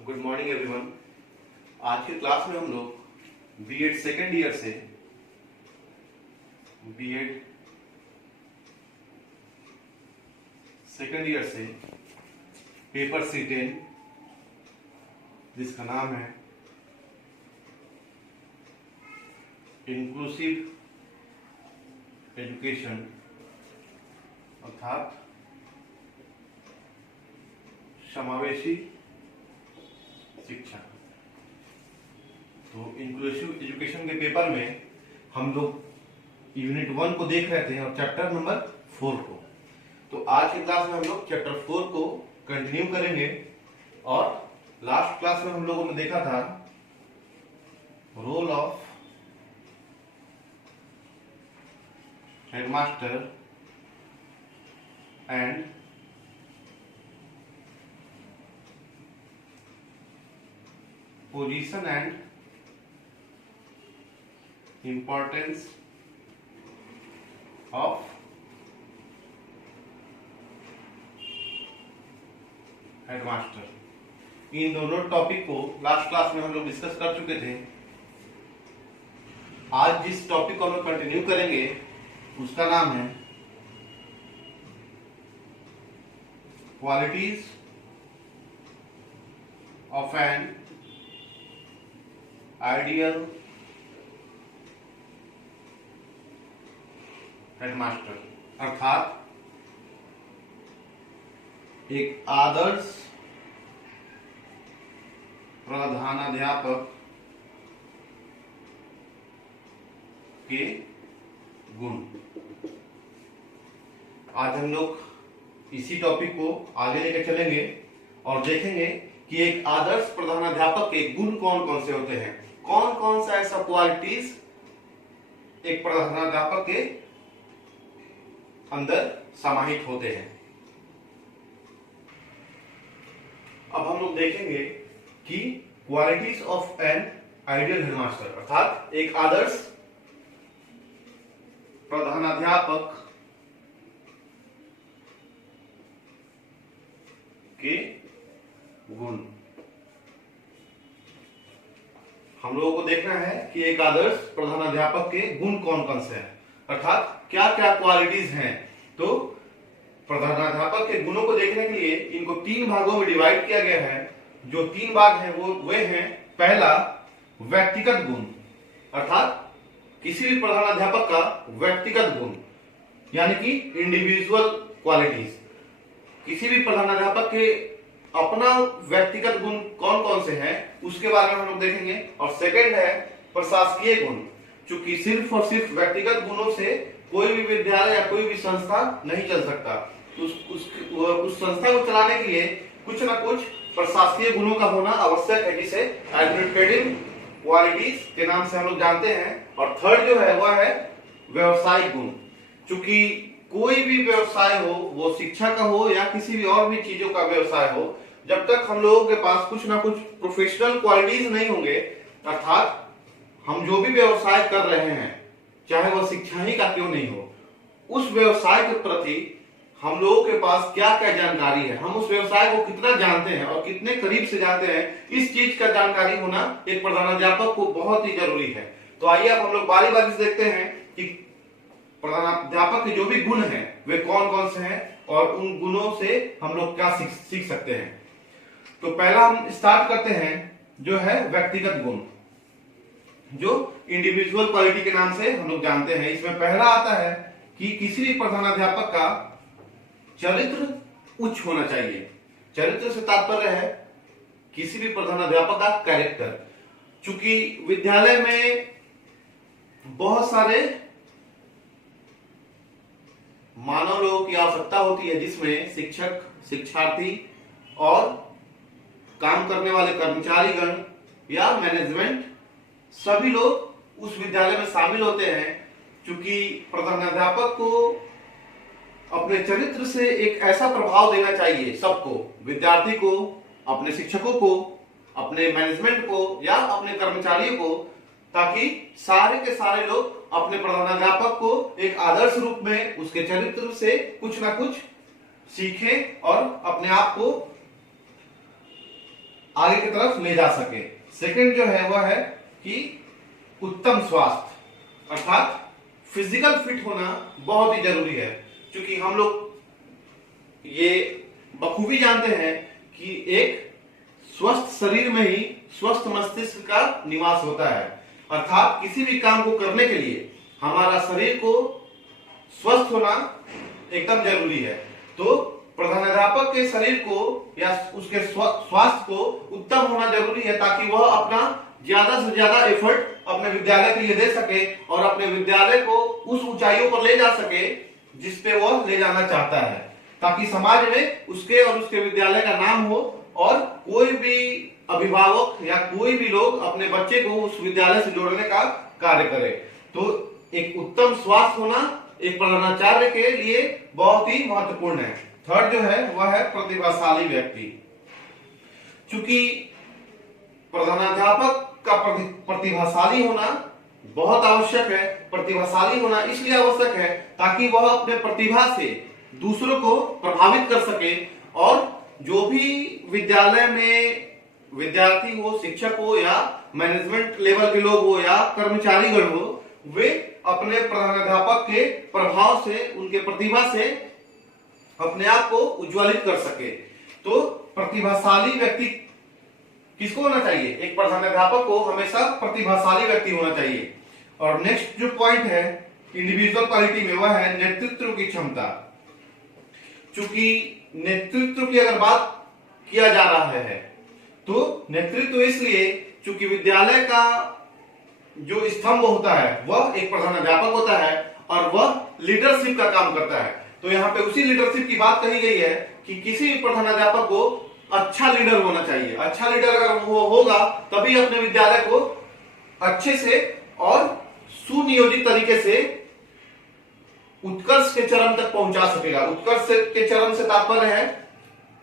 Good morning everyone. आज की class में हम लोग बीएड सेकेंड ईयर से पेपर C10 जिसका नाम है इंक्लूसिव एजुकेशन अर्थात समावेशी शिक्षा। तो इंक्लूसिव एजुकेशन के पेपर में हम लोग यूनिट 1 को देख रहे थे और चैप्टर नंबर 4 को। तो आज की क्लास में हम लोग चैप्टर 4 को कंटिन्यू करेंगे और लास्ट क्लास में हम लोगों ने देखा था role of headmaster and position and importance of headmaster. इन दोनों टॉपिक को लास्ट क्लास में हम लोग डिस्कस कर चुके थे। आज जिस टॉपिक को हम कंटिन्यू करेंगे उसका नाम है qualities of an ideal headmaster, अर्थात एक आदर्श प्रधानाध्यापक के गुण। आज हम लोग इसी टॉपिक को आगे लेकर चलेंगे और देखेंगे कि एक आदर्श प्रधानाध्यापक के गुण कौन कौन से होते हैं, कौन कौन सा ऐसा क्वालिटीज एक प्रधानाध्यापक के अंदर समाहित होते हैं। अब हम लोग देखेंगे कि qualities of an ideal headmaster, अर्थात एक आदर्श प्रधानाध्यापक के गुण। हम लोगों को देखना है कि एक आदर्श प्रधानाध्यापक के गुण कौन कौन से हैं, अर्थात क्या क्या क्वालिटीज हैं। तो प्रधानाध्यापक के गुणों को देखने के लिए इनको 3 भागों में डिवाइड किया गया है। जो 3 भाग हैं वे हैं, पहला व्यक्तिगत गुण, अर्थात किसी भी प्रधानाध्यापक का व्यक्तिगत गुण यानी कि इंडिविजुअल क्वालिटीज। किसी भी प्रधानाध्यापक के अपना व्यक्तिगत गुण कौन कौन से हैं उसके बारे में हम लोग देखेंगे। और सेकंड है प्रशासकीय गुण, चूंकि सिर्फ और सिर्फ व्यक्तिगत गुणों से कोई भी विद्यालय या कोई भी संस्था नहीं चल सकता। उस संस्था को चलाने के लिए कुछ ना कुछ प्रशासकीय गुणों का होना आवश्यक है, जिसे एडमिनिस्ट्रेटिव क्वालिटीज के नाम से हम लोग जानते हैं। और थर्ड जो है वह है व्यवसायिक गुण। चूंकि कोई भी व्यवसाय हो, वो शिक्षा का हो या किसी भी और भी चीजों का व्यवसाय हो, जब तक हम लोगों के पास कुछ ना कुछ प्रोफेशनल क्वालिटीज नहीं होंगे, अर्थात हम जो भी व्यवसाय कर रहे हैं चाहे वह शिक्षा ही का क्यों नहीं हो, उस व्यवसाय के प्रति हम लोगों के पास क्या क्या जानकारी है, हम उस व्यवसाय को कितना जानते हैं और कितने करीब से जानते हैं, इस चीज का जानकारी होना एक प्रधानाध्यापक को बहुत ही जरूरी है। तो आइए अब हम लोग बारी बारी से देखते हैं कि प्रधानाध्यापक के जो भी गुण हैं वे कौन कौन से हैं और उन गुणों से हम लोग क्या सीख सकते हैं। तो पहला हम स्टार्ट करते हैं जो है व्यक्तिगत गुण, जो इंडिविजुअल क्वालिटी के नाम से हम लोग जानते हैं। इसमें पहला आता है कि किसी भी प्रधानाध्यापक का चरित्र उच्च होना चाहिए। चरित्र से तात्पर्य है किसी भी प्रधानाध्यापक का कैरेक्टर। चूंकि विद्यालय में बहुत सारे मानव लोगों की आवश्यकता होती है, जिसमें शिक्षक, शिक्षार्थी और काम करने वाले कर्मचारीगण या मैनेजमेंट, सभी लोग उस विद्यालय में शामिल होते हैं। क्योंकि प्रधानाध्यापक को अपने चरित्र से एक ऐसा प्रभाव देना चाहिए सबको, विद्यार्थी को, अपने शिक्षकों को, अपने मैनेजमेंट को या अपने कर्मचारियों को, ताकि सारे के सारे लोग अपने प्रधानाध्यापक को एक आदर्श रूप में उसके चरित्र से कुछ ना कुछ सीखें और अपने आप को आगे की तरफ ले जा सके। सेकंड जो है वह है कि उत्तम स्वास्थ्य, अर्थात फिजिकल फिट होना बहुत ही जरूरी है, क्योंकि हम लोग ये बखूबी जानते हैं कि एक स्वस्थ शरीर में ही स्वस्थ मस्तिष्क का निवास होता है। अर्थात किसी भी काम को करने के लिए हमारा शरीर को स्वस्थ होना एकदम जरूरी है। तो प्रधानाध्यापक के शरीर को या उसके स्वास्थ्य को उत्तम होना जरूरी है, ताकि वह अपना ज्यादा से ज्यादा एफर्ट अपने विद्यालय के लिए दे सके और अपने विद्यालय को उस ऊंचाइयों पर ले जा सके जिस पे वह ले जाना चाहता है, ताकि समाज में उसके और उसके विद्यालय का नाम हो और कोई भी अभिभावक या कोई भी लोग अपने बच्चे को उस विद्यालय से जोड़ने का कार्य करे। तो एक उत्तम स्वास्थ्य होना एक प्रधानाचार्य के लिए बहुत ही महत्वपूर्ण है। थर्ड जो है वह है प्रतिभाशाली व्यक्ति। चूंकि प्रधानाध्यापक का प्रतिभाशाली होना बहुत आवश्यक है। प्रतिभाशाली होना इसलिए आवश्यक है ताकि वह अपने प्रतिभा से दूसरों को प्रभावित कर सके और जो भी विद्यालय में विद्यार्थी हो, शिक्षक हो या मैनेजमेंट लेवल के लोग हो या कर्मचारीगण हो, वे अपने प्रधानाध्यापक के प्रभाव से, उनके प्रतिभा से अपने आप को उज्ज्वलित कर सके। तो प्रतिभाशाली व्यक्ति किसको होना चाहिए? एक प्रधानाध्यापक को हमेशा प्रतिभाशाली व्यक्ति होना चाहिए। और नेक्स्ट जो पॉइंट है इंडिविजुअल क्वालिटी में वह है नेतृत्व की क्षमता। चूंकि नेतृत्व की अगर बात किया जा रहा है तो नेतृत्व इसलिए चूंकि विद्यालय का जो स्तंभ होता है वह एक प्रधानाध्यापक होता है और वह लीडरशिप का काम करता है। तो यहाँ पे उसी लीडरशिप की बात कही गई है कि किसी भी प्रधानाध्यापक को अच्छा लीडर होना चाहिए। अच्छा लीडर अगर वो होगा तभी अपने विद्यालय को अच्छे से और सुनियोजित तरीके से उत्कर्ष के चरम तक पहुंचा सकेगा। उत्कर्ष के चरम से तात्पर्य है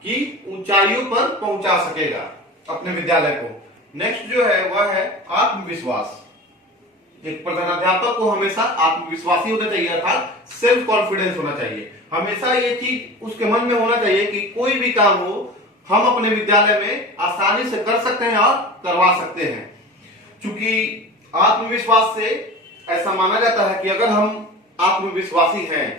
कि ऊंचाइयों पर पहुंचा सकेगा अपने विद्यालय को। नेक्स्ट जो है वह है आत्मविश्वास। एक प्रधानाध्यापक को हमेशा आत्मविश्वासी होना चाहिए, अर्थात सेल्फ कॉन्फिडेंस होना चाहिए। हमेशा ये चीज उसके मन में होना चाहिए कि कोई भी काम हो हम अपने विद्यालय में आसानी से कर सकते हैं और करवा सकते हैं। क्योंकि आत्मविश्वास से ऐसा माना जाता है कि अगर हम आत्मविश्वासी हैं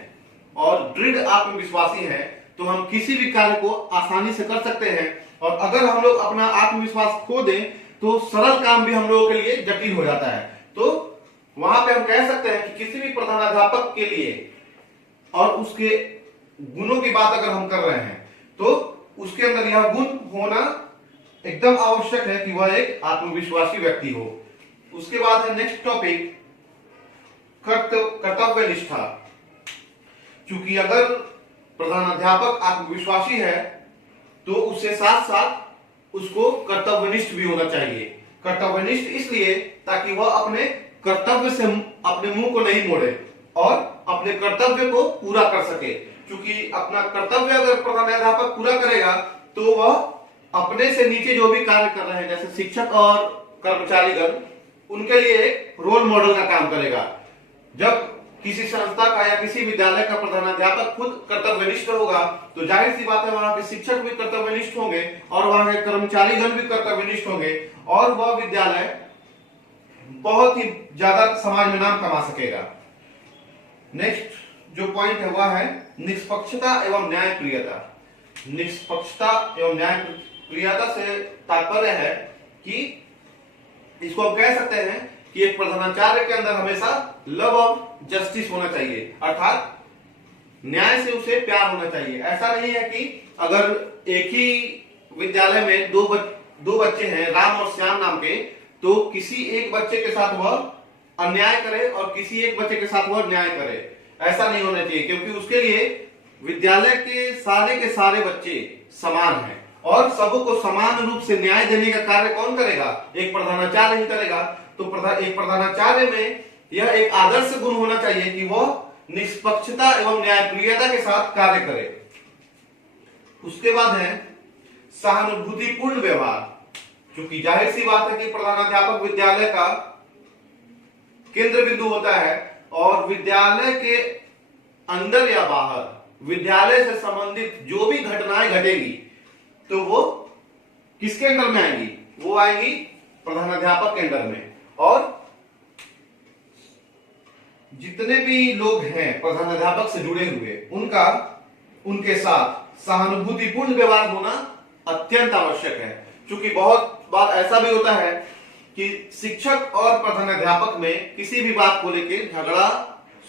और दृढ़ आत्मविश्वासी हैं तो हम किसी भी कार्य को आसानी से कर सकते हैं। और अगर हम लोग अपना आत्मविश्वास खो दें तो सरल काम भी हम लोगों के लिए जटिल हो जाता है। तो वहां पे हम कह सकते हैं कि किसी भी प्रधानाध्यापक के लिए और उसके गुणों की बात अगर हम कर रहे हैं तो उसके अंदर यह गुण होना एकदम आवश्यक है कि वह एक आत्मविश्वासी व्यक्ति हो। उसके बाद है नेक्स्ट टॉपिक कर्तव्य निष्ठा। क्योंकि अगर प्रधानाध्यापक आत्मविश्वासी है तो उससे साथ साथ उसको कर्तव्यनिष्ठ भी होना चाहिए। कर्तव्यनिष्ठ इसलिए ताकि वह अपने कर्तव्य से अपने मुंह को नहीं मोड़े और अपने कर्तव्य को पूरा कर सके। क्योंकि अपना कर्तव्य अगर प्रधानाध्यापक पूरा करेगा तो वह अपने से नीचे जो भी कार्य कर रहे हैं जैसे शिक्षक और कर्मचारीगण उनके लिए एक रोल मॉडल का काम करेगा। जब किसी संस्था का या किसी विद्यालय का प्रधानाध्यापक खुद कर्तव्यनिष्ठ होगा तो जाहिर सी बात है वहां के शिक्षक भी कर्तव्यनिष्ठ होंगे और वहां के कर्मचारीगण भी कर्तव्यनिष्ठ होंगे और वह विद्यालय बहुत ही ज्यादा समाज में नाम कमा सकेगा। नेक्स्ट जो पॉइंट है वह है निष्पक्षता एवं न्यायप्रियता। निष्पक्षता एवं न्यायप्रियता से तात्पर्य है कि इसको हम कह सकते हैं कि एक प्रधानाचार्य के अंदर हमेशा लव ऑफ जस्टिस होना चाहिए, अर्थात न्याय से उसे प्यार होना चाहिए। ऐसा नहीं है कि अगर एक ही विद्यालय में दो बच्चे हैं राम और श्याम नाम के, तो किसी एक बच्चे के साथ वह अन्याय करे और किसी एक बच्चे के साथ वह न्याय करे। ऐसा नहीं होना चाहिए, क्योंकि उसके लिए विद्यालय के सारे बच्चे समान हैं और सबको समान रूप से न्याय देने का कार्य कौन करेगा? एक प्रधानाचार्य ही करेगा। तो एक प्रधानाचार्य में यह एक आदर्श गुण होना चाहिए कि वह निष्पक्षता एवं न्यायप्रियता के साथ कार्य करे। उसके बाद है सहानुभूतिपूर्ण व्यवहार। क्योंकि जाहिर सी बात है कि प्रधानाध्यापक विद्यालय का केंद्र बिंदु होता है और विद्यालय के अंदर या बाहर विद्यालय से संबंधित जो भी घटनाएं घटेगी तो वो किसके अंडर में आएंगी? वो आएंगी प्रधानाध्यापक के अंडर में। और जितने भी लोग हैं प्रधानाध्यापक से जुड़े हुए, उनके साथ सहानुभूतिपूर्ण व्यवहार होना अत्यंत आवश्यक है। क्योंकि बहुत बार ऐसा भी होता है कि शिक्षक और प्रधानाध्यापक में किसी भी बात को लेकर झगड़ा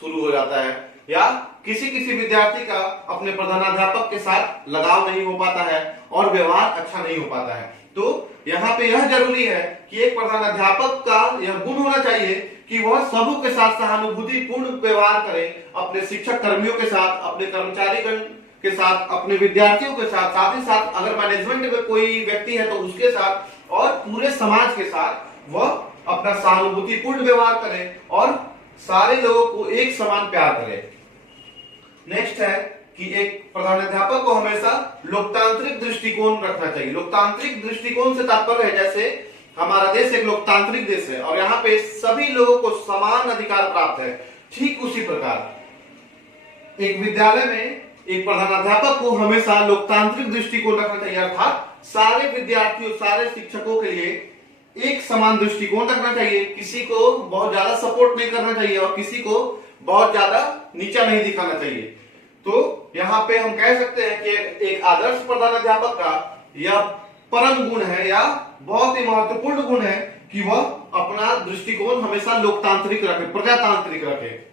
शुरू हो जाता है, या किसी विद्यार्थी का अपने प्रधानाध्यापक के साथ लगाव नहीं हो पाता है और व्यवहार अच्छा नहीं हो पाता है। तो यहाँ पे यह जरूरी है कि एक प्रधानाध्यापक का यह गुण होना चाहिए कि वह सबों के साथ सहानुभूतिपूर्ण व्यवहार करे, अपने शिक्षक कर्मियों के साथ, अपने कर्मचारीगण के साथ, अपने विद्यार्थियों के साथ ही साथ अगर मैनेजमेंट में कोई व्यक्ति है तो उसके साथ और पूरे समाज के साथ वह अपना सहानुभूतिपूर्ण व्यवहार करे और सारे लोगों को एक समान प्यार करे। नेक्स्ट है कि एक प्रधानाध्यापक को हमेशा लोकतांत्रिक दृष्टिकोण रखना चाहिए। लोकतांत्रिक दृष्टिकोण से तात्पर्य है जैसे हमारा देश एक लोकतांत्रिक देश है और यहाँ पे सभी लोगों को समान अधिकार प्राप्त है, ठीक उसी प्रकार एक विद्यालय में एक प्रधानाध्यापक को हमेशा लोकतांत्रिक दृष्टिकोण रखना चाहिए, अर्थात सारे विद्यार्थियों, सारे शिक्षकों के लिए एक समान दृष्टिकोण रखना चाहिए। किसी को बहुत ज्यादा सपोर्ट नहीं करना चाहिए और किसी को बहुत ज्यादा नीचा नहीं दिखाना चाहिए। तो यहाँ पे हम कह सकते हैं कि एक आदर्श प्रधानाध्यापक का यह परम गुण है या बहुत ही महत्वपूर्ण गुण है कि वह अपना दृष्टिकोण हमेशा लोकतांत्रिक रखे, प्रजातांत्रिक रखे।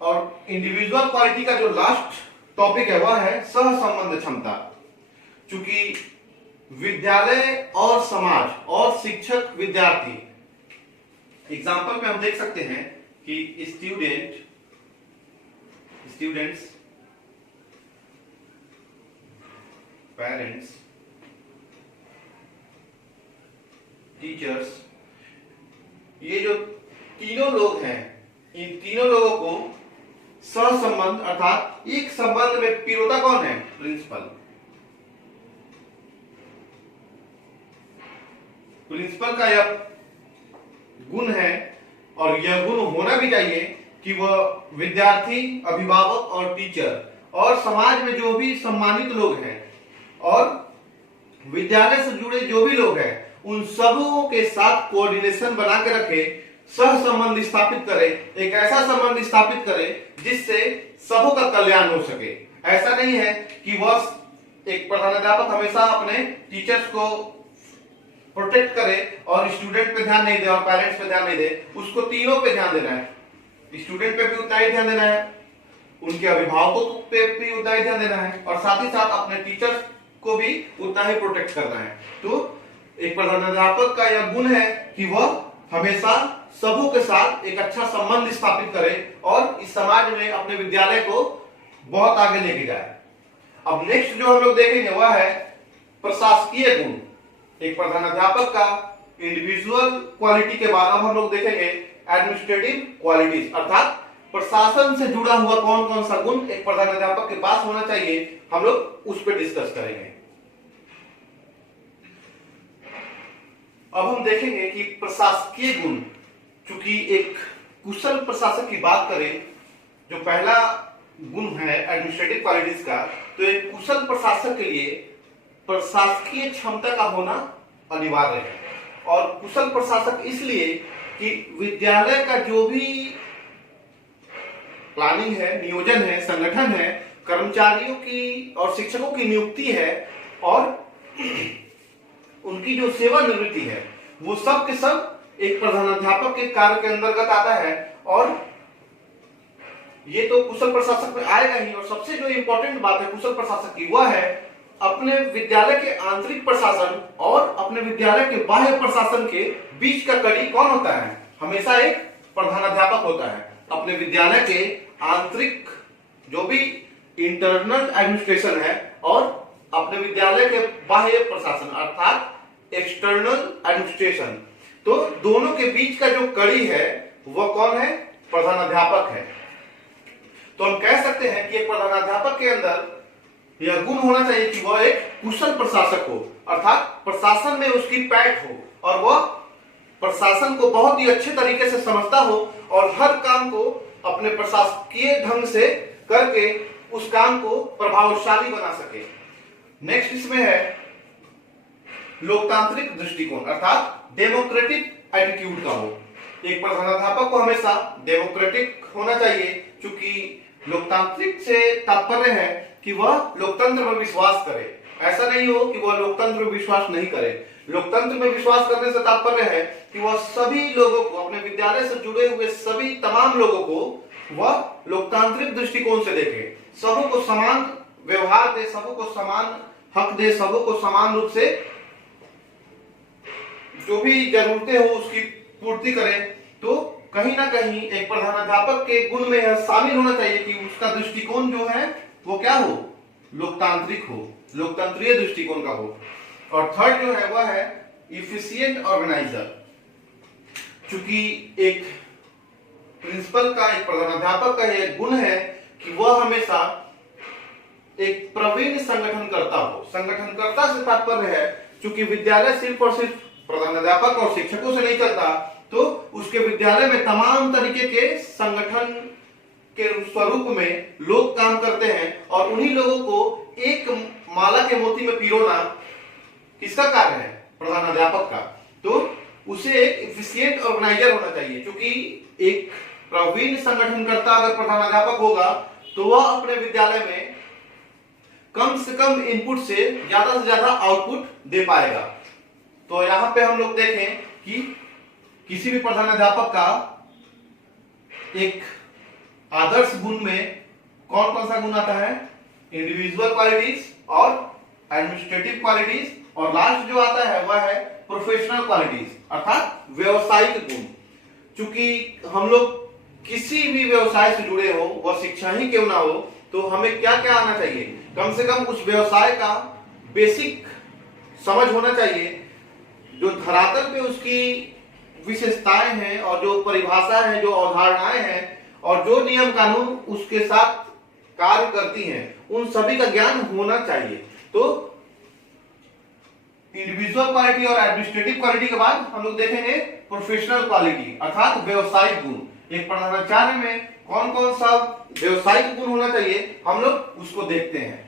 और इंडिविजुअल क्वालिटी का जो लास्ट टॉपिक है वह है सहसंबंध क्षमता। क्योंकि विद्यालय और समाज और शिक्षक विद्यार्थी, एग्जाम्पल में हम देख सकते हैं कि स्टूडेंट्स, पेरेंट्स, टीचर्स, ये जो तीनों लोग हैं, इन तीनों लोगों को सहसंबंध अर्थात एक संबंध में पिरोता कौन है? प्रिंसिपल। प्रिंसिपल का यह गुण है और यह गुण होना भी चाहिए कि वह विद्यार्थी, अभिभावक और टीचर और समाज में जो भी सम्मानित लोग हैं और विद्यालय से जुड़े जो भी लोग हैं उन सबों के साथ कोऑर्डिनेशन बना के रखे, सहसंबंध स्थापित करे, एक ऐसा संबंध स्थापित करे जिससे सबों का कल्याण हो सके। ऐसा नहीं है कि वह एक प्रधानाध्यापक हमेशा अपने टीचर्स को प्रोटेक्ट करे और स्टूडेंट पे ध्यान नहीं दे और पेरेंट्स पे ध्यान नहीं दे, उसको तीनों पे ध्यान देना है। स्टूडेंट पे भी उतना ही ध्यान देना है, उनके अभिभावकों पे भी उतना ही ध्यान देना है और साथ ही साथ अपने टीचर्स को भी उतना ही प्रोटेक्ट करना है। तो एक प्रधानाध्यापक का यह गुण है कि वह हमेशा सबों के साथ एक अच्छा संबंध स्थापित करे और इस समाज में अपने विद्यालय को बहुत आगे लेके जाए। अब नेक्स्ट जो हम लोग देखेंगे वह है प्रशासकीय गुण। एक प्रधानाध्यापक का इंडिविजुअल क्वालिटी के बाद अब हम लोग देखेंगे एडमिनिस्ट्रेटिव क्वालिटीज, अर्थात प्रशासन से जुड़ा हुआ कौन कौन सा गुण एक प्रधानाध्यापक के पास होना चाहिए, हम लोग उस पर डिस्कस करेंगे। अब हम देखेंगे कि प्रशासकीय गुण, चूंकि एक कुशल प्रशासक की बात करें, जो पहला गुण है एडमिनिस्ट्रेटिव क्वालिटीज का, तो एक कुशल प्रशासक के लिए प्रशासकीय क्षमता का होना अनिवार्य है। और कुशल प्रशासक इसलिए कि विद्यालय का जो भी प्लानिंग है, नियोजन है, संगठन है, कर्मचारियों की और शिक्षकों की नियुक्ति है और उनकी जो सेवानिवृत्ति है, वो सब के सब एक प्रधानाध्यापक के कार्य के अंतर्गत आता है। और ये तो कुशल प्रशासक में आएगा ही। और सबसे जो इंपॉर्टेंट बात है कुशल प्रशासक की, वह है अपने विद्यालय के आंतरिक प्रशासन और अपने विद्यालय के बाह्य प्रशासन के बीच का कड़ी कौन होता है? हमेशा एक प्रधानाध्यापक होता है। अपने विद्यालय के आंतरिक जो भी इंटरनल एडमिनिस्ट्रेशन है और अपने विद्यालय के बाह्य प्रशासन अर्थात एक्सटर्नल एडमिनिस्ट्रेशन, तो दोनों के बीच का जो कड़ी है वह कौन है? प्रधानाध्यापक है। तो हम कह सकते हैं कि एक प्रधानाध्यापक के अंदर यह गुण होना चाहिए कि वह एक कुशल प्रशासक हो, अर्थात प्रशासन में उसकी पैठ हो और वह प्रशासन को बहुत ही अच्छे तरीके से समझता हो और हर काम को अपने प्रशासकीय ढंग से करके उस काम को प्रभावशाली बना सके। नेक्स्ट इसमें है लोकतांत्रिक दृष्टिकोण अर्थात डेमोक्रेटिक एटीट्यूड का हो। एक प्रधानाध्यापक को हमेशा डेमोक्रेटिक होना चाहिए, क्योंकि लोकतांत्रिक से तात्पर्य है कि वह लोकतंत्र में विश्वास करे। ऐसा नहीं हो कि वह लोकतंत्र में विश्वास नहीं करे। लोकतंत्र में विश्वास करने से तात्पर्य है कि वह सभी लोगों को, अपने विद्यालय से जुड़े हुए सभी तमाम लोगों को वह लोकतांत्रिक दृष्टिकोण से देखे, सबों को समान व्यवहार दे, सबों को समान हक दे, सबों को समान रूप से जो भी जरूरतें हो उसकी पूर्ति करें। तो कहीं ना कहीं एक प्रधानाध्यापक के गुण में यह शामिल होना चाहिए कि उसका दृष्टिकोण जो है वो क्या हो, लोकतांत्रिक हो, लोकतंत्रीय दृष्टिकोण का हो। और थर्ड जो है वह है इफिशिएंट ऑर्गेनाइजर। चूंकि एक प्रिंसिपल का, एक प्रधानाध्यापक का यह गुण है कि वह हमेशा एक प्रवीण संगठनकर्ता हो। संगठनकर्ता से तात्पर्य है चूंकि विद्यालय सिर्फ और सिर्फ प्रधानाध्यापक और शिक्षकों से नहीं चलता, तो उसके विद्यालय में तमाम तरीके के संगठन के स्वरूप में लोग काम करते हैं और उन्हीं लोगों को एक माला के मोती में पिरोना किसका कार्य है, प्रधानाध्यापक का। तो उसे एक एफिशिएंट ऑर्गेनाइजर होना चाहिए, क्योंकि एक प्रवीण संगठनकर्ता अगर प्रधानाध्यापक होगा तो वह अपने विद्यालय में कम से कम इनपुट से ज्यादा आउटपुट दे पाएगा। तो यहां पे हम लोग देखें कि किसी भी प्रधानाध्यापक का एक आदर्श गुण में कौन कौन सा गुण आता है, इंडिविजुअल क्वालिटीज और एडमिनिस्ट्रेटिव क्वालिटीज, और लास्ट जो आता है वह है प्रोफेशनल क्वालिटीज अर्थात व्यवसायिक गुण। चूंकि हम लोग किसी भी व्यवसाय से जुड़े हो, वह शिक्षा ही क्यों ना हो, तो हमें क्या क्या आना चाहिए, कम से कम उस व्यवसाय का बेसिक समझ होना चाहिए, जो धरातल पे उसकी विशेषताएं हैं और जो परिभाषा है, जो अवधारणाएं हैं और जो नियम कानून उसके साथ कार्य करती हैं, उन सभी का ज्ञान होना चाहिए। तो इंडिविजुअल क्वालिटी और एडमिनिस्ट्रेटिव क्वालिटी के बाद हम लोग देखेंगे प्रोफेशनल क्वालिटी अर्थात व्यवसायिक गुण। एक प्रधानाचार्य में कौन कौन सा व्यवसायिक गुण होना चाहिए, हम लोग उसको देखते हैं।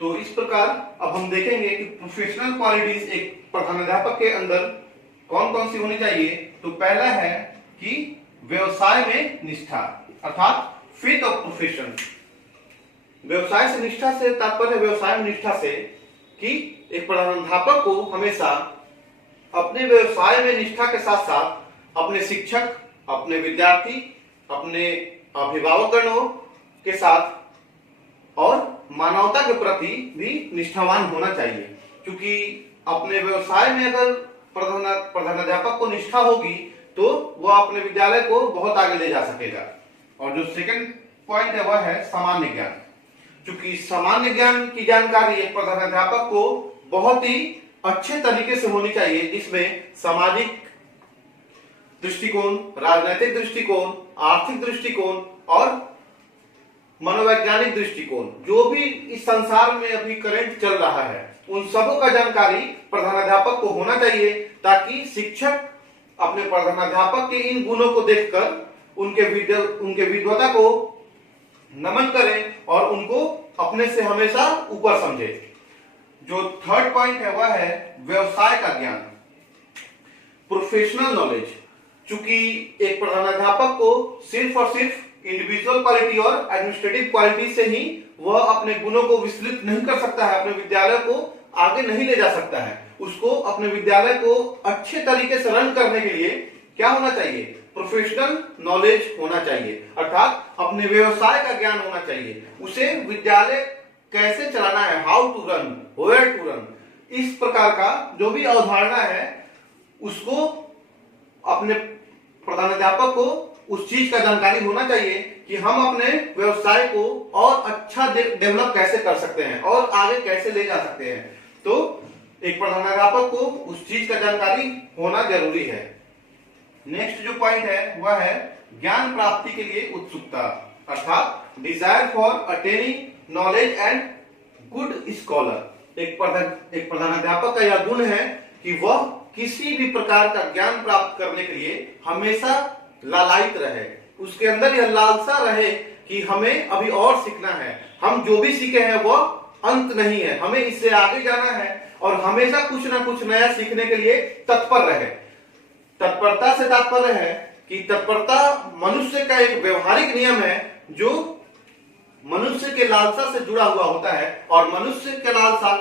तो इस प्रकार अब हम देखेंगे कि प्रोफेशनल क्वालिटीज एक प्रधानाध्यापक के अंदर कौन कौन सी होनी चाहिए। तो पहला है कि व्यवसाय में निष्ठा अर्थात फेथ ऑफ प्रोफेशन। व्यवसाय से निष्ठा से तात्पर्य व्यवसाय में निष्ठा से कि एक प्रधानाध्यापक को हमेशा अपने व्यवसाय में निष्ठा के साथ साथ अपने शिक्षक, अपने विद्यार्थी, अपने अभिभावकगणों के साथ और मानवता के प्रति भी निष्ठावान होना चाहिए। क्योंकि अपने व्यवसाय में अगर प्रधानाध्यापक को निष्ठा होगी तो वह अपने विद्यालय को बहुत आगे ले जा सकेगा। और जो सेकंड पॉइंट है वह है सामान्य ज्ञान। क्योंकि सामान्य ज्ञान की जानकारी एक प्रधानाध्यापक को बहुत ही अच्छे तरीके से होनी चाहिए, जिसमें सामाजिक दृष्टिकोण, राजनीतिक दृष्टिकोण, आर्थिक दृष्टिकोण और मनोवैज्ञानिक दृष्टिकोण, जो भी इस संसार में अभी करंट चल रहा है, उन सबों का जानकारी प्रधानाध्यापक को होना चाहिए, ताकि शिक्षक अपने प्रधानाध्यापक के इन गुणों को देखकर उनके विद्वता को नमन करें और उनको अपने से हमेशा ऊपर समझे। जो थर्ड पॉइंट है वह है व्यवसाय का ज्ञान, प्रोफेशनल नॉलेज। चूंकि एक प्रधानाध्यापक को सिर्फ और सिर्फ इंडिविजुअल क्वालिटी और एडमिनिस्ट्रेटिव क्वालिटी से ही वह अपने गुणों को विस्तृत नहीं कर सकता है, अपने विद्यालय को आगे नहीं ले जा सकता है। उसको अपने विद्यालय को अच्छे तरीके से रन करने के लिए क्या होना चाहिए, प्रोफेशनल नॉलेज होना चाहिए अर्थात अपने व्यवसाय का ज्ञान होना चाहिए। उसे विद्यालय कैसे चलाना है, how to run, where to run, इस प्रकार का जो भी अवधारणा है उसको अपने प्रधानाध्यापक को उस चीज का जानकारी होना चाहिए कि हम अपने व्यवसाय को और अच्छा डेवलप कैसे कर सकते हैं और आगे कैसे ले जा सकते हैं। तो एक प्रधानाध्यापक को उस चीज का जानकारी होना जरूरी है। नेक्स्ट जो पॉइंट है वह है ज्ञान प्राप्ति के लिए उत्सुकता अर्थात desire for attaining knowledge and good scholar. एक प्रधानाध्यापक का यह गुण है कि वह किसी भी प्रकार का ज्ञान प्राप्त करने के लिए हमेशा लालायित रहे, उसके अंदर यह लालसा रहे कि हमें अभी और सीखना है, हम जो भी सीखे हैं वह अंत नहीं है, हमें इससे आगे जाना है और हमेशा कुछ ना कुछ नया सीखने के लिए तत्पर रहे। तत्परता से तात्पर्य है कि तत्परता मनुष्य का एक व्यवहारिक नियम है जो मनुष्य के लालसा से जुड़ा हुआ होता है, और मनुष्य के लालसा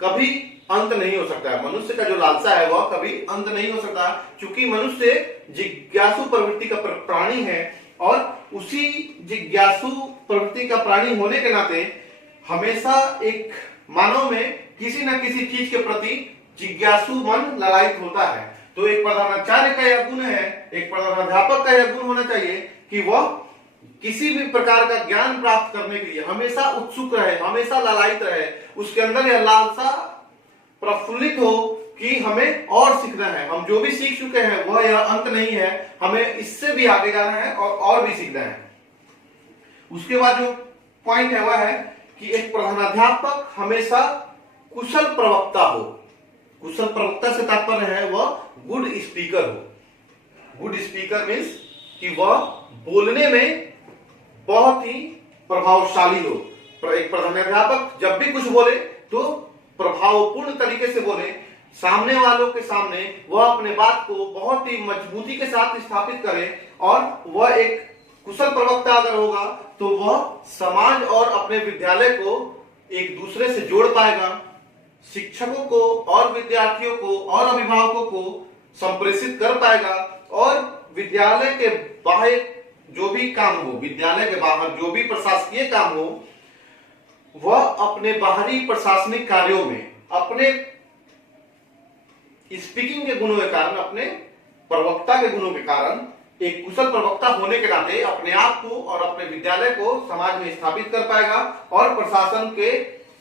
कभी अंत नहीं हो सकता है। मनुष्य का जो लालसा है वह कभी अंत नहीं हो सकता, क्योंकि मनुष्य जिज्ञासु प्रवृत्ति का प्राणी है, और उसी जिज्ञासु प्रवृत्ति का प्राणी होने के नाते हमेशा एक मानव में किसी न किसी चीज के प्रति जिज्ञासु मन ललायित होता है। तो एक प्रधानाचार्य का यह गुण है, एक प्रधानाध्यापक का यह गुण होना चाहिए कि वह किसी भी प्रकार का ज्ञान प्राप्त करने के लिए हमेशा उत्सुक रहे, हमेशा ललायित रहे, उसके अंदर यह लालसा प्रफुल्लित हो कि हमें और सीखना है। हम जो भी सीख चुके हैं वह यह अंत नहीं है, हमें इससे भी आगे जाना है और भी सीखना है। उसके बाद जो पॉइंट है वह है कि एक प्रधानाध्यापक हमेशा कुशल प्रवक्ता हो। कुशल प्रवक्ता से तात्पर्य है वह गुड स्पीकर हो। गुड स्पीकर मीन्स कि वह बोलने में बहुत ही प्रभावशाली हो। एक प्रधानाध्यापक जब भी कुछ बोले तो प्रभावपूर्ण तरीके से बोले, सामने वालों के सामने वह अपने बात को बहुत ही मजबूती के साथ स्थापित करे, और वह एक कुशल प्रवक्ता अगर होगा तो वह समाज और अपने विद्यालय को एक दूसरे से जोड़ पाएगा, शिक्षकों को और विद्यार्थियों को और अभिभावकों को संप्रेषित कर पाएगा, और विद्यालय के बाहर जो भी काम हो, विद्यालय के बाहर जो भी प्रशासकीय काम हो, वह अपने बाहरी प्रशासनिक कार्यों में अपने स्पीकिंग के गुणों के कारण, अपने प्रवक्ता के गुणों के कारण, एक कुशल प्रवक्ता होने के नाते अपने आप को और अपने विद्यालय को समाज में स्थापित कर पाएगा, और प्रशासन के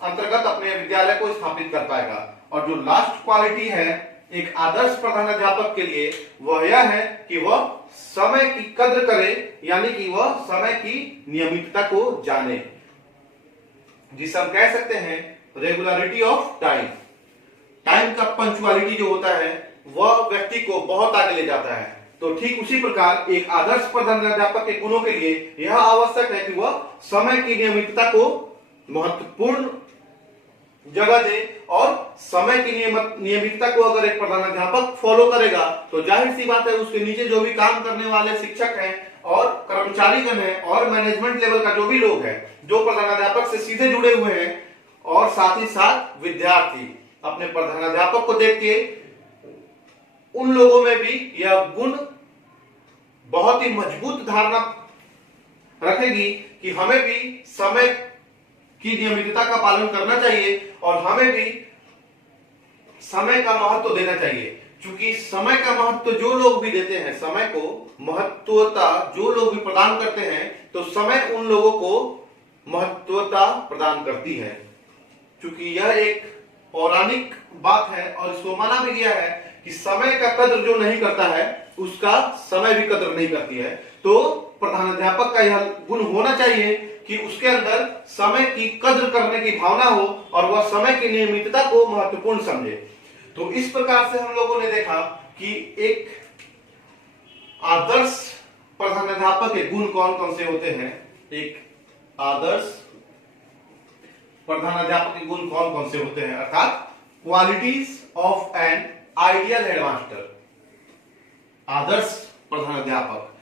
अंतर्गत अपने विद्यालय को स्थापित कर पाएगा। और जो लास्ट क्वालिटी है एक आदर्श प्रधानाध्यापक के लिए वह यह है कि वह समय की कद्र करे, यानी कि वह समय की नियमितता को जाने, जिसे हम कह सकते हैं रेगुलरिटी ऑफ टाइम। टाइम का पंक्चुअलिटी जो होता है वह व्यक्ति को बहुत आगे ले जाता है। तो ठीक उसी प्रकार एक आदर्श प्रधानाध्यापक के गुणों के लिए यह आवश्यक है कि वह समय की नियमितता को महत्वपूर्ण जगह दे, और समय की नियमितता को अगर एक प्रधानाध्यापक फॉलो करेगा तो जाहिर सी बात है उसके नीचे जो भी काम करने वाले शिक्षक हैं और कर्मचारीगण हैं और मैनेजमेंट लेवल का जो भी लोग हैं जो प्रधानाध्यापक से सीधे जुड़े हुए हैं, और साथ ही साथ विद्यार्थी अपने प्रधानाध्यापक को देख के उन लोगों में भी यह गुण बहुत ही मजबूत धारणा रखेगी कि हमें भी समय की नियमितता का पालन करना चाहिए और हमें भी समय का महत्व देना चाहिए। क्योंकि समय का महत्व जो लोग भी देते हैं, समय को महत्वता जो लोग भी प्रदान करते हैं, तो समय उन लोगों को महत्वता प्रदान करती है। क्योंकि यह एक पौराणिक बात है और इसको माना भी गया है कि समय का कद्र जो नहीं करता है उसका समय भी कद्र नहीं करती है। तो प्रधानाध्यापक का यह गुण होना चाहिए कि उसके अंदर समय की कद्र करने की भावना हो और वह समय की नियमितता को महत्वपूर्ण समझे। तो इस प्रकार से हम लोगों ने देखा कि एक आदर्श प्रधानाध्यापक के गुण कौन कौन से होते हैं। एक आदर्श प्रधानाध्यापक के गुण कौन कौन से होते हैं, अर्थात qualities of an ideal headmaster. आदर्श प्रधानाध्यापक,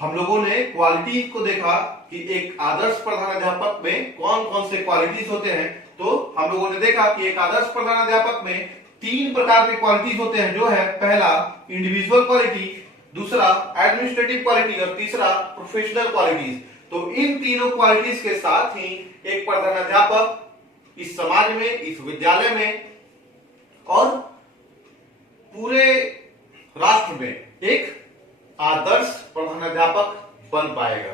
हम लोगों ने क्वालिटी को देखा कि एक आदर्श प्रधानाध्यापक में कौन कौन से क्वालिटीज होते हैं। तो हम लोगों ने देखा कि एक आदर्श प्रधानाध्यापक में 3 प्रकार के क्वालिटीज होते हैं, जो है पहला इंडिविजुअल क्वालिटी, दूसरा एडमिनिस्ट्रेटिव क्वालिटी और तीसरा प्रोफेशनल क्वालिटीज। तो इन तीनों क्वालिटीज के साथ ही एक प्रधानाध्यापक इस समाज में, इस विद्यालय में और पूरे राष्ट्र में एक आदर्श प्रधानाध्यापक बन पाएगा।